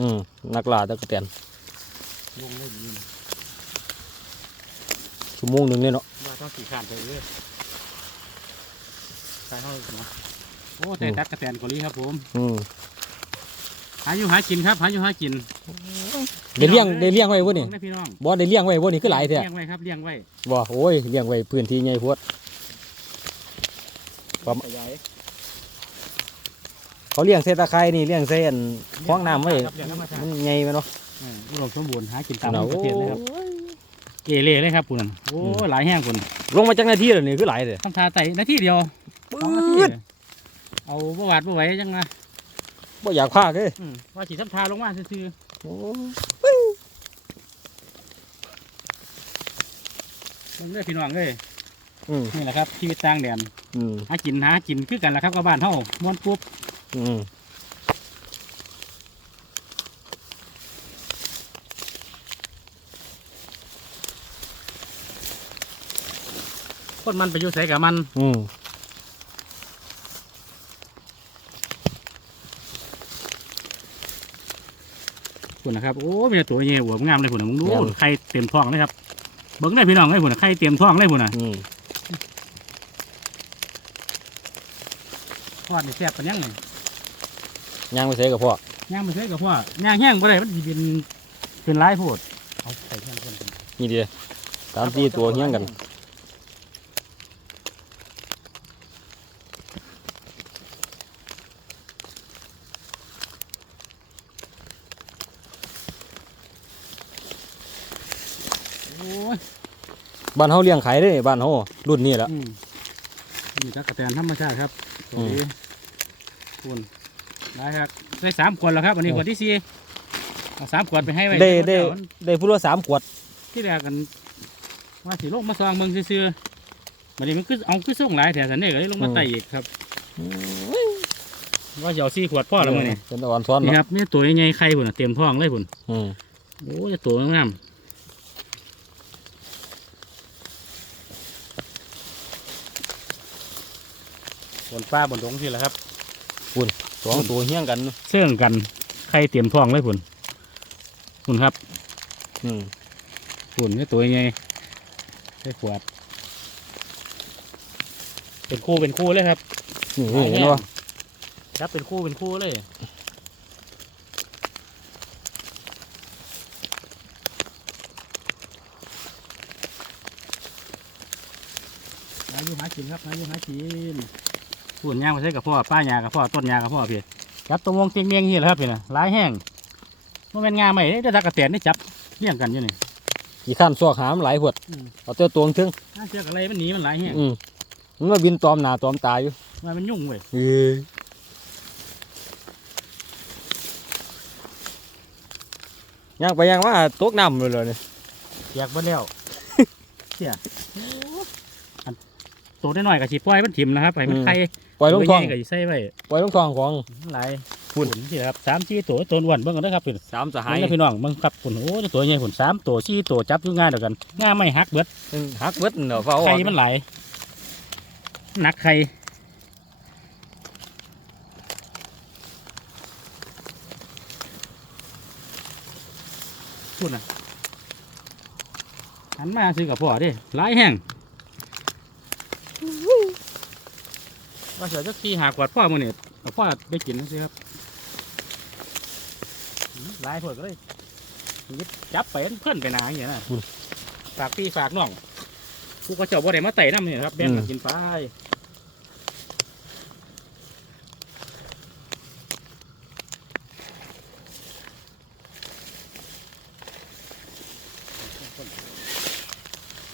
อืมนักล่าตะกะแตนลงได้ยินชั่วโมงหนึงเลยเนาะว่าต้องขี่ขานไปเรื่อยใส่เข้าเลยนะโอ้แต่ตัดกระแตนกว่านี้ครับผมอืมหาอยู่หากินครับหาอยู่หากินได้เลี้ยงได้เลี้ยงไว้บ่นี่ได้พี่น้องบ่ได้เลี้ยงไว้บ่นี่คือหลายแท้เลี้ยงไว้ครับเลี้ยงไว้บ่โอ้ยเลี้ยงไว้พื้นที่ใหญ่โพด ครับ ขยาย เขาเลี้ยงเศษตะไคร้นี่เลี้ยงเส้นคล้องน้ำไว้ครับเลี้ยงธรรมชาติมันใหญ่ไหมเนาะเอออุดมสมบูรณ์หากินตามเนาะประเทศเลยครับเกเรเลยครับปุ่นโอ้หลายแห้งปุ่นลงมาจากหน้าที่แล้วนี่คือหลายเด้อทำทาไต่นาทีเดียวสองนาทีปื๊ดเอาบ่หวาดบ่ไหวจังไงบ่อยากพากเลยอืมว่าฉีดทำทาลงมาซื่อโอ้ๆมันเลยพี่น้องเลยอืมนี่แหละครับชีวิตต่างแดนอืมหากินหากินคือกันแหละครับกับบ้านเฮาม้วนปุ๊บ อืมคนมันไปอยู่ใส่กับมัน อืมคุณนะครับ โอ้มีแต่ตัวใหญ่หัวงามเลยคุณนะมึงดูไข่เต็มท้องเลยครับ เบิ้งได้พี่น้องเลยคุณนะไข่เต็มท้องเลยคุณนะอืมทอดนี่แซ่บปานยังนี่ ย่างไปใส่กับพ่อย่างไม่ใช่กับพ่อย่างแห้งบ่ได้มันสิเป็นเป็นหลายโพดเอาใส่แห้งก่อนนี่เดียวสามสี่ตัวเฮี้ยงกันโอ้ยบ้านเฮาเลี้ยงไข่เด้บ้านเฮารุ่นนี้แหละ อืมนี่จักกระแตนธรรมชาติครับตัวอืมนี้คุณ ได้ครับได้สามขวดแล้วครับอันนี้ขวดที่สี่เอาสามขวดไปให้ไว้ได้ได้เยวมันได้ผู้ละสามขวดที่แรกกันว่าสิลงมาซองเมืองซื่อๆบัดนี้มันคือเอาคือส่งหลายแถวสันนี่ก็เลยลงมาไต่อีกครับว่าจะเอาสี่ขวดพ่อแล้วมั้งนี่เป็นอ่อนซ้อนนี่เนาะครับนี่ตัวใหญ่ๆไข่พุ่นน่ะเต็มท้องเลยพุ่นอืมโอ้จะตัวงามบนป้าบนดงสิแหละครับ สองตัวเฮี้ยงกันเสื่องกันไข่เต็มท้องเลยพุ่นพุ่นครับอืมพุ่นนี่ตัวใหญ่ไข่ขวด เป็นคู่เป็นคู่เลยครับนี่เห็นบ่ครับเป็นคู่เป็นคู่เลยหาอยู่หากินครับหาอยู่หากิน ส่วนยางไปใช้กับพ่อป้ายากับพ่อต้นยากับพ่อพี่จับตัววงเตียงเมียงนี่แหละครับพี่นะหลายแห้งมันเป็นงาใหม่ได้ทักกระเตียนได้จับเลี้ยงกันอยู่นี่กี่ขั้นซอกหามหลายขวดอืมเอาเต้าตัวถึงถ้าเชือกอะไรมันหนีมันหลายแห้งอืมมันมาบินตอมหน้าตอมตาอยู่มันเป็นยุ่งเว้ยเอ้ยย่างไปย่างมาตกน้ำเลยเลยเนี่ยเปียกบ่แล้วเชี่ยอันตัวน้อยๆกับสีปล่อยมันถิ่มนะครับไปมันไข่ ปล่อยลงคลองกับใส่ไว้ปล่อยลงคลองของหลายฝุ่นที่ครับสามสี่ตัวตัวอ้วนเบิ่งกันนะครับเพิ่นสามสหาให้ยพี่น้องเบิ่งครับฝุ่นโอ้ตัวใหญ่ฝุ่นสามตัวสี่ตัวจับอยู่ง่ายเดียวกันง่ายไม่หักเบิดหักเบิดเนาะเฝ้าเอาอไข่อกมันไหลายหนักไข่พูดนะหันมาซื้อกับพ่อดิหลายแห้ง ว่าเสือจะขี่หากวาดพ่อมือเนี่ยเอาพ่อได้กินนะสิครับอืมหลายพวกก็เลยหยิบจับไปเพื่อนไปหนาอย่างเงี้ยนะฝากพี่ฝากน้องผู้ก็เจ้าบ่ได้มาไต่น้ำเนี่ยครับแบ่งกันกินไป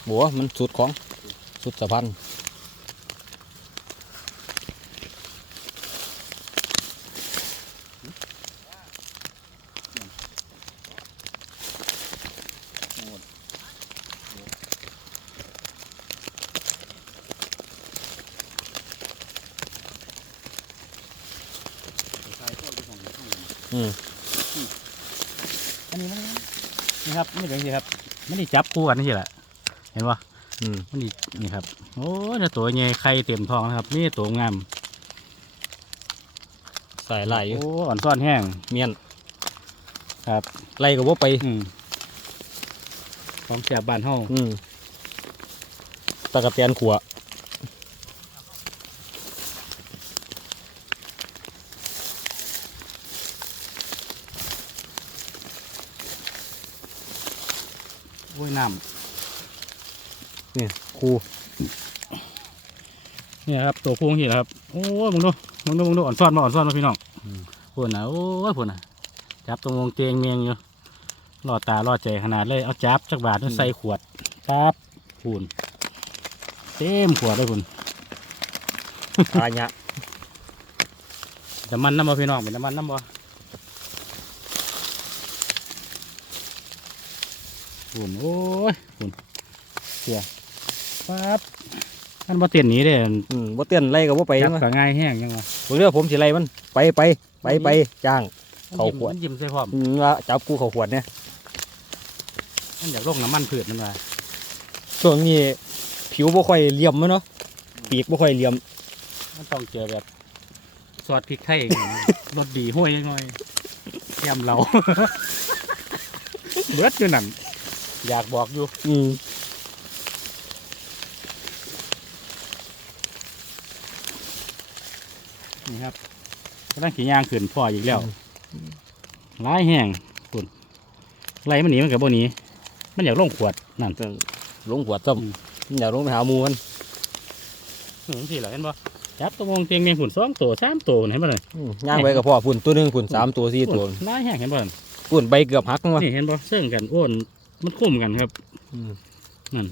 บัวมันสุดของสุดสะพาน นี่ครับไม่เป็นสิครับไม่ได้จับคู่กันนี่สิแหละเห็นปะอืมมันนี่นี่ครับ โอ้ยแต่ตัวใหญ่ไข่เต็มท้องนะครับนี่ตัวงามใส่ไหลายอยู่โอ้อ่อนซ่อนแห้งเมียนครับไล่ก็บ่ไปอืมของแสบบ้านเฮาอืมตะกะเตียนขัว อ้ยน้นี่ครูำเนี่ยครับตัวพุงเห็นครับโอ้ยมึงดูมึงดูมึงดูอ่อนซ้อนมาอ่อนซ้อนมาพี่น้องพูดนะโอ้ยพูดนะจับตรงวงเตียงเมียงอยู่รอดตารอดใจขนาดเลยเอาจับจักบาทแล้วใส่ขวดจับพูนเต็มขวดเลยพูนอะไรเงี้ยน้ำมันน้ำบ่พี่น้องเป็นน้ำมันน้ำบ่ พูนโอ้ยพูนเสียปั๊บมันบ่เตียนหนีเด้อืมบ่เตียนไล่ก็บ่ไปจับมาก็ง่ายแห้งยังวะบ่เรือผมสิไล่มันไปไปไปไปจ้าง เข้าขวด มันยิ้มใส่พร้อมอืมว่าจับกูเข้าขวดเนี่ยมันอยากลงน้ำมันพืชมันว่าช่วงนี้ผิวบ่ค่อยเหลี่ยมมั้เนาะปีกบ่ค่อยเหลี่ยมมันต้องเจอแบบซอสพริกไทยอย่างนี้รสดีห้วยง่อยยำเรา เบิดอยู่นั่น อยากบอกอยู่ อืมนี่ครับกำลังขี่ยางขึ้นพ่ออีกแล้วร้ายแห้งคุณไล่มันหนีมันกับโบหนีมันอยากลงขวดนั่นลงขวดซ้อืมำอย่าลงไปหาหมูมันเห็นสิเหรอเห็นบ่จับตัวมงเตียงเมียงขุนสองตัวสามตัวเห็นบ่นั่นอืมย่างไปกับพ่อฝุ่นตัวหนึงฝุ่นสามตัวสี่ตัวร้ายแห้งเห็นบ่นั่นฝุ่นใบเกือบหักมั้งวะนี่เห็นบ่เสื่องกันโอ้น มันคุ้มกันครับอืมนั่น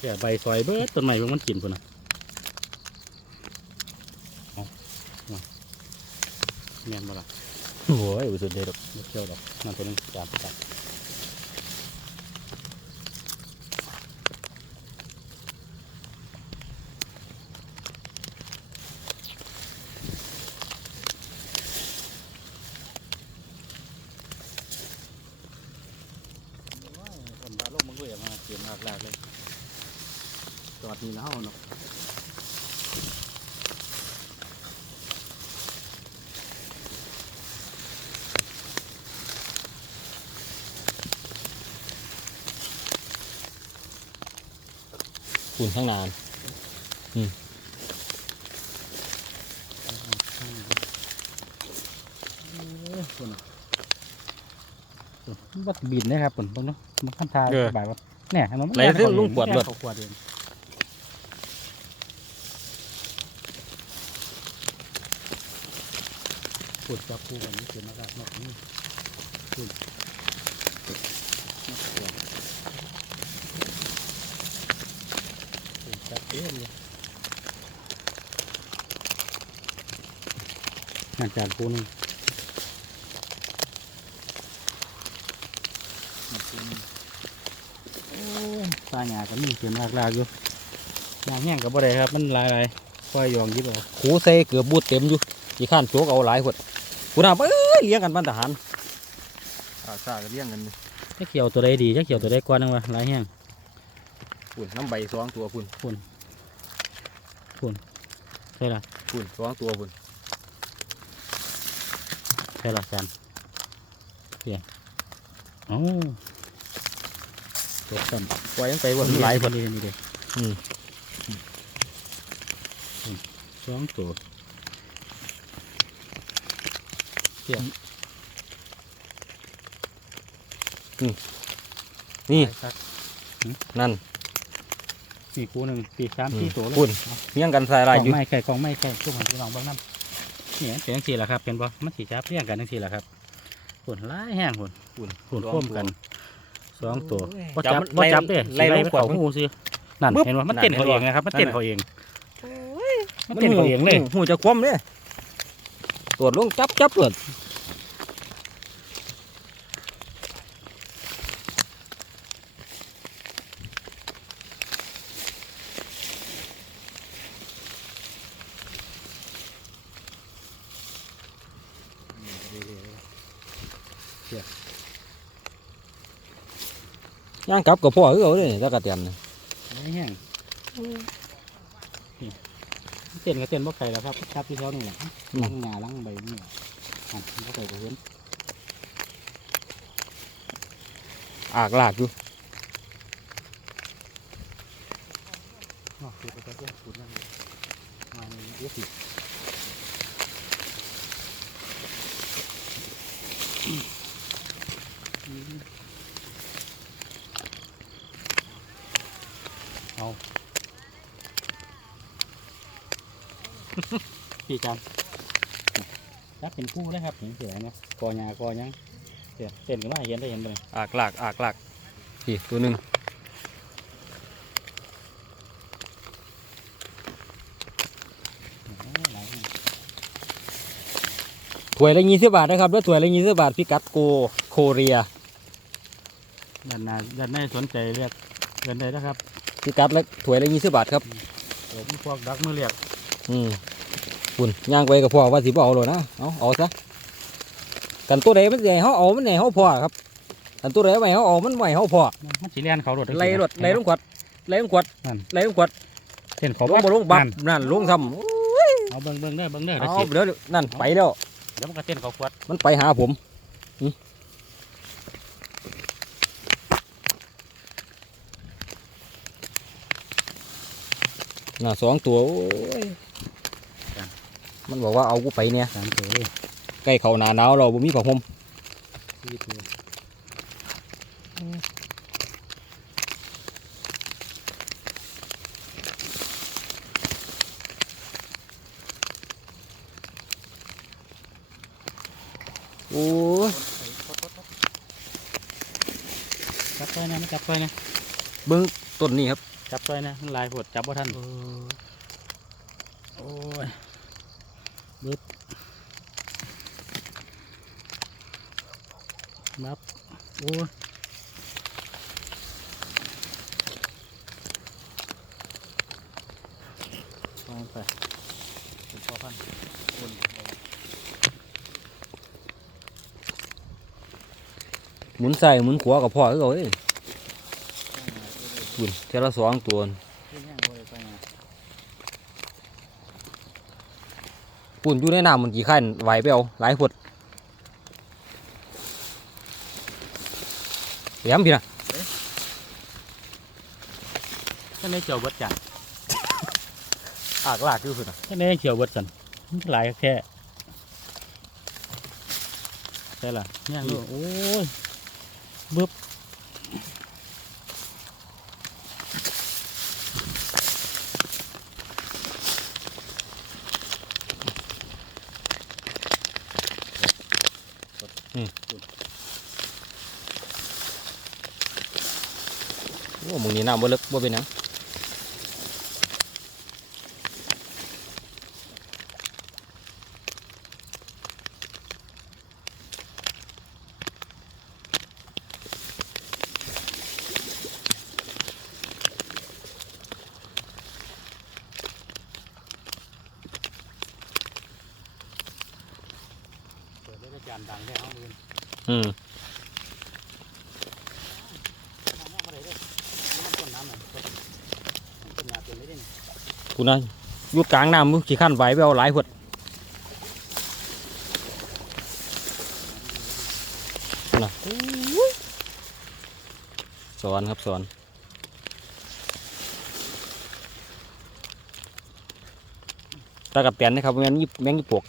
แก่ใบซอยเบิดต้นไม้เบิ่งมันกินพุ่นน่ะเอาเอาแม่นบ่ล่ะโอ้ยอุสุดเด็ดอกบ่เกี่ยวดอกนั่นตัวหนึงจับจับคนบาลงมันก็อย่ามาเสียมหลากๆเลยจอดนี่แล้วเนาะ ฝุ่นข้างนานคนวัดบินนะครับผมเนาะมันขั้นทาเออบ่ายว่าเนี่ยมันไหลขึ้นลุงขวดเลเลยยขวดเองขวดจับคู่กันนี่เสียมาแล้วนกนี่ขวดนกขวดขวดจับ เองเลยงานจานคู่หนึงปลาหยาก็มีเสียมลากๆอยู่หยาแห้งกับบ่ได้ครับ มันหลายๆปล่อยยองยิบเอาขูใส่เกือบบูดเต็มอยู่อีข้านโจกเอาหลายคนกูน่าเอ้ยเลี้ยงกันบ้านทหารอาซาก็เลี้ยงกันนี่จะเขียวตัวใดดีจะเขียวตัวใดกว่านึงวะหลายแห้งฝุ่นน้ำใบสองตัวฝุ่น ใช่ละฝุ่นสองตัวฝุ่นใช่ละจันเปียโอ้ตัวต้นปล่อยมันไปควุ่นนหหลาลายยคคนนนี้นี่เด้อืมสองตัวเปียนี่ครับนั่น นี่คู่หนึ่งปีสามสี่ตัวเลยฝุ่นเลี้ยงกันใส่กลายล่อยู่องไม้ไก่กล่องไม้ไก่ทุกคนที่ลองเบ้างน้ำเนี่ยเป็นจังสี่แหละครับเป็นบ่มันสีจับเรียงกันจังสี่แหละครับฝุ่นหลายแห้งฝุ่นฝุ่นหุ่นร่วมกันสองตัวโอ้ยบ่จับจับมันบ่จับเด้ไล่สิไล่ลงขวดเขาหูซื้อนั่นปึ๊บเห็นว่ามันนั่นเต้นเขาเห็เอนงบ่นะครับมันเต้นเขาเองมันเต้นหูเขาเองเลยหูจะคว่ำเลยตรวจลงจับจับเลยเย่างกลับกับพ่อคือเอาเลยตะกะเตียนน่ะไม่แห้งนี่เต้นก็เต้นบ่ไก่แล้วครับครับที่เขานี่แหละล้างหน้าล้างใบนี่อะบ่ไก่ก็เห็นอากลากอยู่อ๋อคือไปก็ขุดนั่นเลยมาเลยเยอะสิ พี่จันรับเป็นกู้เลยครับนี่เสือเนี่ยกอหญ้ากอหยังเสือเต้นกันมาให้เห็นได้เห็นเลยอากลากอากลากพี่ตัวหนึงหลายแห่งถ้วยละยี่สิบบาทนะครับแล้วถ้วยละยี่สิบบาทพี่กัดโกโคเรียด้านหน้าด้านในสนใจเรียกเดินได้นะครับพี่กัดละถ้วยละยี่สิบบาทครับผมพวกดักมือเรียกอืม คุณย่างไปกับพ่อว่าสิบ่เอาเลยนะเอาเอาซะกันตัวใดมันใหญ่เขาเอามันใหญ่เขาพอครับกันตัวใดไม่เขาเอามันไม่เขาพอมันสีเลียนเขารถไล่รถไล่ลงขวดไล่ลงขวดนั่นไล่ลงขวดเส้นเขาลงบ่ลงบับนั่นนั่นลงทเอาเบิ้งเบิ้งเด้อเบิ้งเด้อำเดี๋ยวเอาสิเดี๋ยวนั่นไปแล้วเดี๋ยวมันก็เส้นเขาขวดมันไปหาผมหึน่ะสองตัวโอ้ย มันบอกว่าเอากูไปเนี่ยสามตัวเลยใกล้เขาหนาหนาวเราบ่มีผ้าห่มสี่ตัวโอ้ยจับไปนะไม่จับไปนะเบิ้งต้นนี้ครับ จับไปนะมันลายปวดจับว่าท่านโอ้ย บึ๊บมับโอ้ยลองไปเป็นพ่อพันธุ์คนหมุนใส่หมุนขวากับพ่อคือเขาเอ้ยคุณเทอละสองตัว ที่แห้งบ่ได้ไปไง ปุ่นอยู่ในน้ำมันกี่ขั้นไหวไปเอาหลายขวดแหลมพี่นะก็ในเจียวเบิดจันอากลากอยู่พี่นะก็ในเจียวเบิดจันมันหลายแค่ใช่ล่ะเนี่ยลูกโอ้ยบึ๊บ นี่น้ำบ่เลิกบ่เป็นหยัง嗯เปิดได้จานดังได้ห้องอื่น อืม น้ำอะไรเด้อน้ำต้นน้ำน่ะต้นต้นนาเป็นเลยเด้นี่ กูนะอยุดกลางน้ำมึงขี่ขั้นไหวไปเอาหลายหดนะสอนครับสอนตากับเตนนะครับแมงยี่แมงยี่ปวก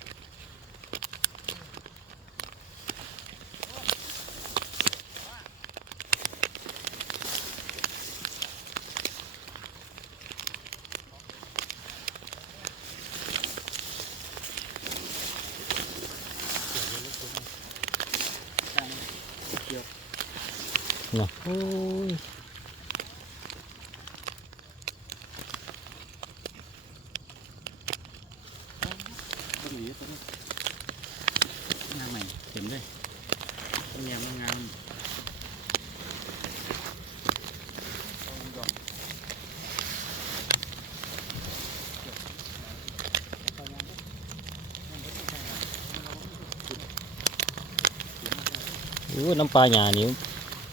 น้ำปลาหยานี่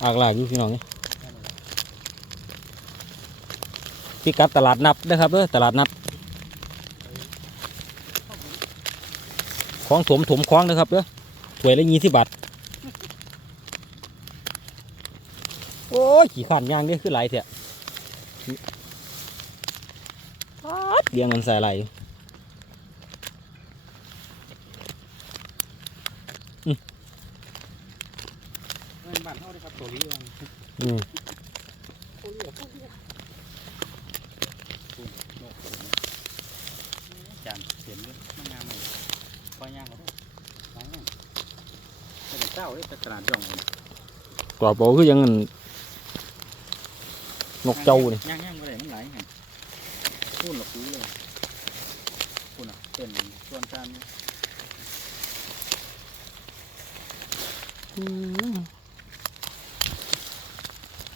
อากลายอยู่พี่น้องนี่พิกัดตลาดนับนะครับเด้อตลาดนับของถมถมคล้องนะครับเด้อถวยละยี่สิบบาทโอ้ยขี่ขวานยางเนี่ยคือไหลเถอะเลี้ยงกันใส่ไหล จานเสียนเลยมันงามเลยปล่อยย่างเขาด้วยปล่อยย่างเป็นเจ้าเลยเป็นตลาดย่องเลยกรอบโบคือยังอั่นนกเจ้านี่ย่างย่างไปเลยมันไหลไงพูดหรอกคุยเลยพูดอะเป็นส่วนการ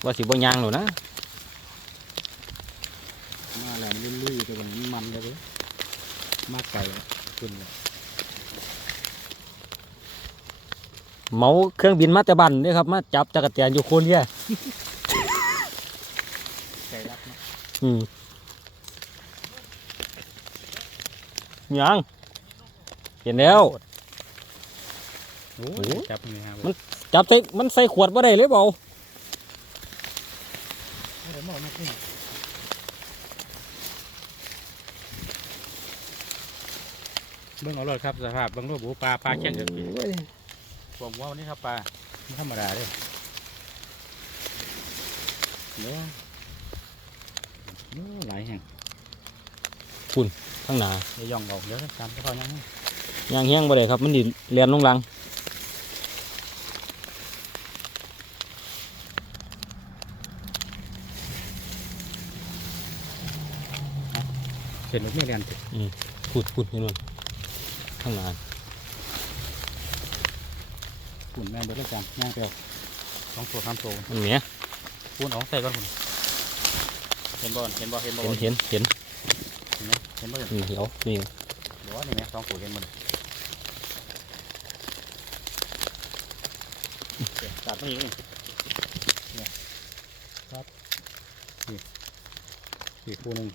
ว่าสิบ่ยางหรอนะ มาแหลมลุยๆไปแบบนี้มันเลยเว้ยมา ไก่ขึ้นเลยเหมาเครื่องบินมาแต่บันเด้อครับ มาจับจักรแตนอยู่โคนเดียไก่รักเนาะอืมยังเห็นแล้วโอ้โอ้ยจับนี่ฮะมันจับใส่มันใส่ขวดบ่ได้เลยเปล่า เดี๋ยวมองไม่ขึ้นเบิ่งเอาเลยครับสภาพเบิ่งรูปหมูปลาปลาแข็งเดือดปีโอ้ยผมว่าวันนี้ครับปลาไม่ธรรมดาเลยเนี่ยโอ้หลายแห่งข้างหน้าเดี๋ยวย่องออกเดี๋ยวจำเฉพาะยังยางเฮี้ยงบ่ได้ครับ มันดิเลียนลงหลังเห็นลูกไม่เรียนติพูดพูดนี่นู่น ข้างหน้าปุ่นแม่นเบิดเลยจำย่างไปเอาสองตัวสามตัวมันเนี้ยปุ่นเออกใส่ก่อนปุ่นเห็นบ่เห็นบ่เห็นบ่เห็นเห็นเห็นเห็นไหมเห็นบ่เห็นนี่เดี๋ยวนี่บ่ว่านี่แม่สองตัวเห็นบ่เลยเดี๋ยวตัดมาอีกนี่เนี่ยครับนี่อีกคู่หนึ่ง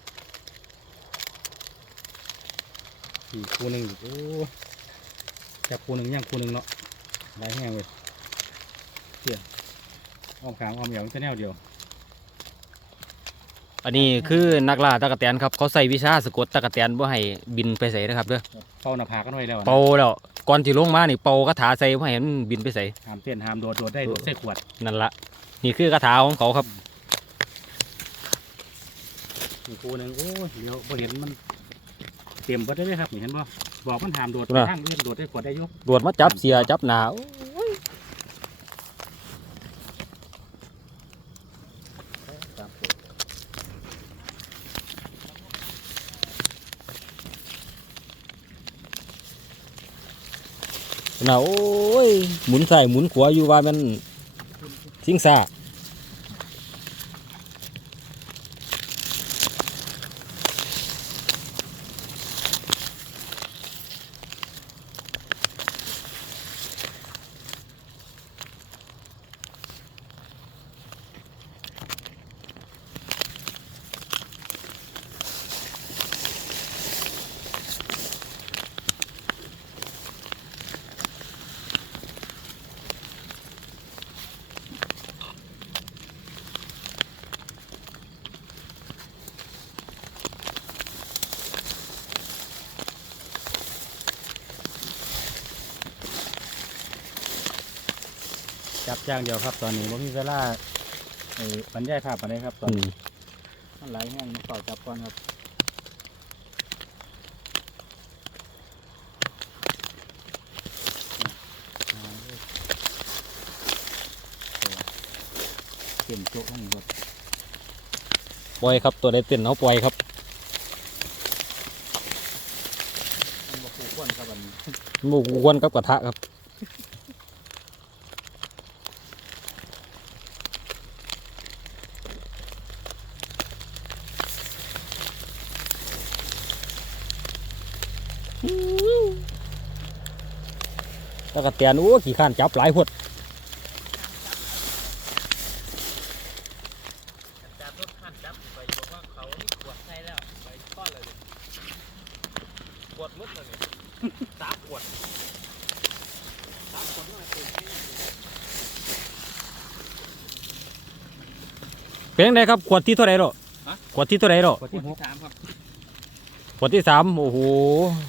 อีกคู่หนึ่งโอ้จับคู่หนึ่งย่างคู่หนึ่งเนาะหลายแห้งเลยเสียอ้อมขางอ้อมเหยาวจะแนวเดียว อันนี้คือนักล่าตะกะแตนครับ เขาใส่วิชาสะกดตะกะแตนบ่ให้บินไปใส่นะครับเด้อเป่าหน้าผากกันไว้แล้วนะเป่าแล้วก่อนที่ลงมานี่เป่ากระถาใส่บ่ให้มันบินไปใส่ห้ามเต้นห้ามโดดโดดได้โดดใส่ขวดนั่นละนี่คือกระถาของเขาครับอีกคู่หนึ่งโอ้ยเดี๋ยวบริเห็นมัน เตรียมบัดได้เลยครับนี่เห็นบ่บอกมันห้ามโดดน่ะข้างอื่นโดดได้ขวดได้อยุตรวจมาจับเสียจับหนาน่ะโอ้ย หมุนใส่หมุนขวาอยู่ว่ามันสิงซ่า จับอย่างเดียวครับ ตอนนี้ผมมีเวลาไอ้บรรยายภาพอะไรครับ ตอนอืมนี้มันไหลแห้งมันเป่าจับก่อนครับอ่าเอ้ยเต็มโจ๊กทั้งหมดปล่อยครับตัวใดเต้นเอาปล่อยครับมันบ่คู่ควรครับอันนี้หมูควนกับกระทะครับ แล้วก็เตียนโอ้ขี่ข้านจับหลายหดเพียงใดครับขวดที่เท่าไรหรอขวดที่เท่าไรหรอขวดที่สามครับขวดที่สามโอ้โห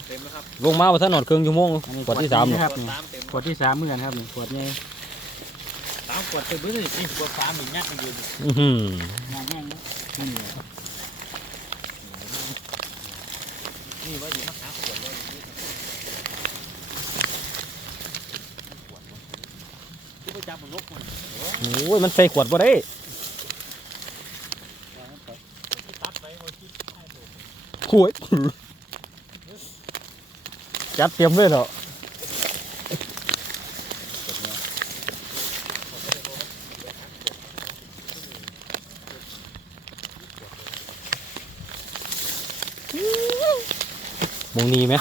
เต็มแล้วครับ ลงมาว่าถนนเครึ่งชั่วโมงขวดที่สามครับ ขวดนี่สามเต็มขวดที่สามเหมือนกันครับนี่ขวดใหญ่สามขวดเต็มไปเลยนี่ขวดสามอีกยัดมันอยู่อื้อหือ งานแห้งนี่นี่นี่ว่าอยู่มาหาขวดเลยที่ประจำมันลกมันโอ้ย มันใส่ขวดบ่ได้ตัดไปเอาที่ให้ดูขวดจัดเตรียมเลยเหรอ มองนี้ไหม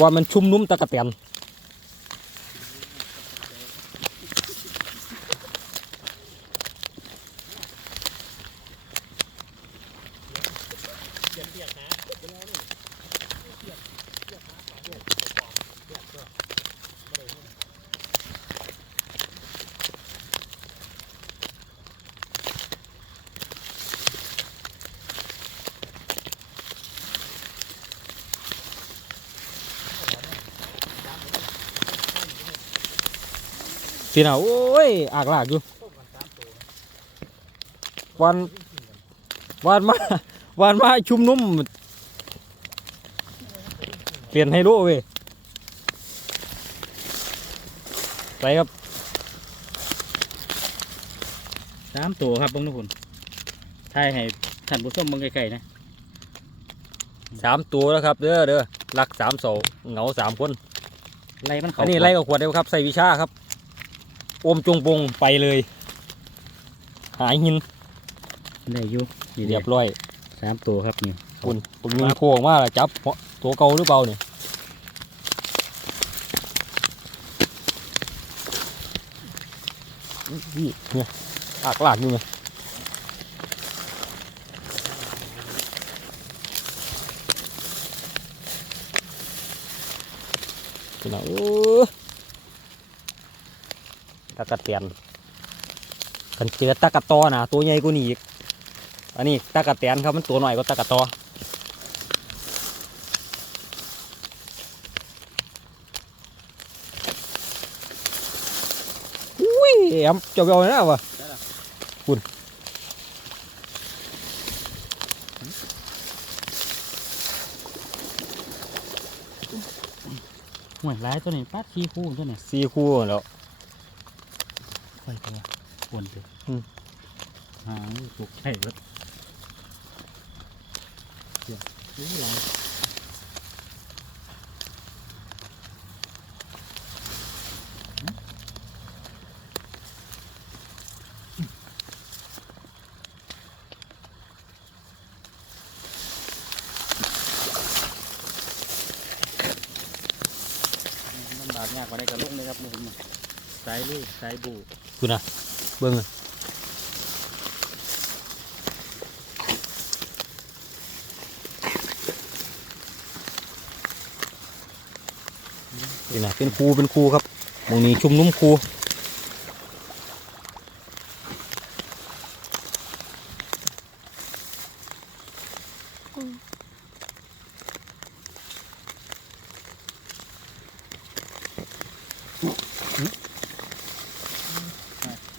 ว่ามันชุ่มนุ่มตะกะเตียน สินะโอ้ยอากลากอยู่วันวันมาวันมาชุมนุ่มเปลี่ยนให้รู้เว้ยไปครับสามตัวครับเบิ้งทุกคนทายให้ท่านผู้ชมเบิ้งไกลๆนะสามตัวแล้วครับเด้อเด้อลักสามโสเหงาสามคนไล่มันเขาอันนี้ไล่กับขวดเดียวครับ ใส่วิชาครับ อมจงปงไปเลย หายหินได้อยู่นี่เรีเรียยบบร้อยสามตัวครับนี่คุณผมยิงโค้งมาแล้วจับตัวเก่าหรือเปล่าเนี่ยนี่เนี่ยอากลากอยู่ไงพี่น้องเออ ตะกะเตียนกันเจอตะกะตอนะตัวใหญ่กว่านี้อีกอันนี้ตะกะเตียนครับมันตัวหน่อยกว่าตะกะตออุ้ยแอมจะไปเอาหน้าวะห่วยร้ายตัวนี้ปัดขี้คู่ตัวนี้สี่คู่แล้ว ค่อยตัวปวนตัวอืม หางถูกไข่รถเดี๋ยวอุ้ยหลายมันบาดยากกว่าได้กับลูกเลยครับนี่ผม สายลุยสายบูกูนะเบิ้งนี่นะเป็นครูเป็นครูครับหมงนี้ชุมนุมครู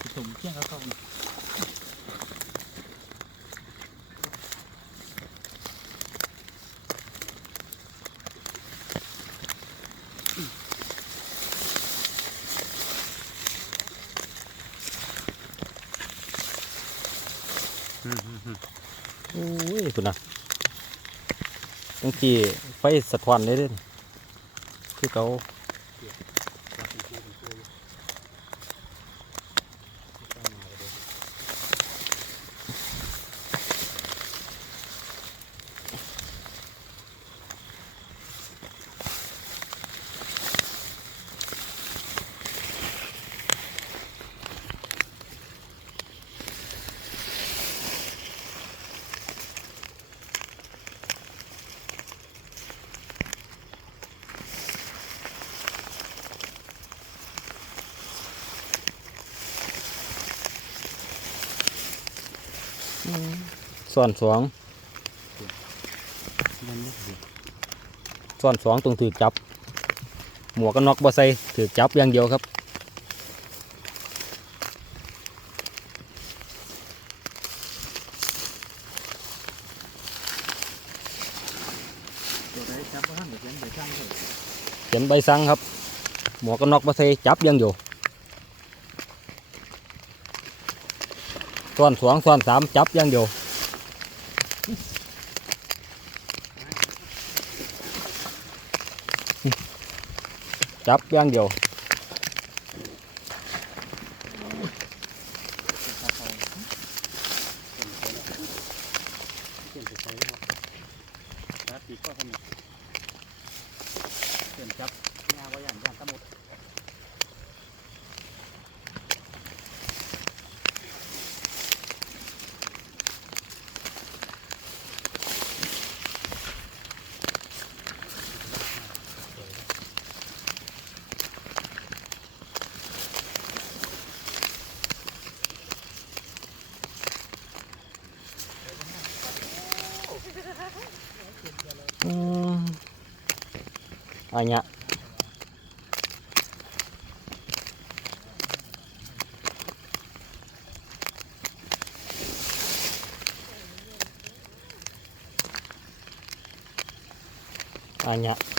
ผสมเที่ยงเขาเข้ามาอืมอืมอืม โอ้ยคุณนะ ตั้งกี้ไฟสะท้อนเลยเด้คือเขา ซ้อนสองมันไม่ดีซ้อนสองตรงถือจับ หมวกกันน็อกบ่ใส่ถือจับอย่างเดียวครับเขียนใบสั่งครับ หมวกกันน็อกบ่ใส่จับย่างเดียวซ้อนสองซ้อนสามจับย่างเดีย จับอย่างเดียว เปลี่ยนไปใช้ครับตัดปีกก็ทำไมเปลี่ยนจับงาไว้อย่างอย่างตะหมด อืม อันเนี้ยอันเนี้ย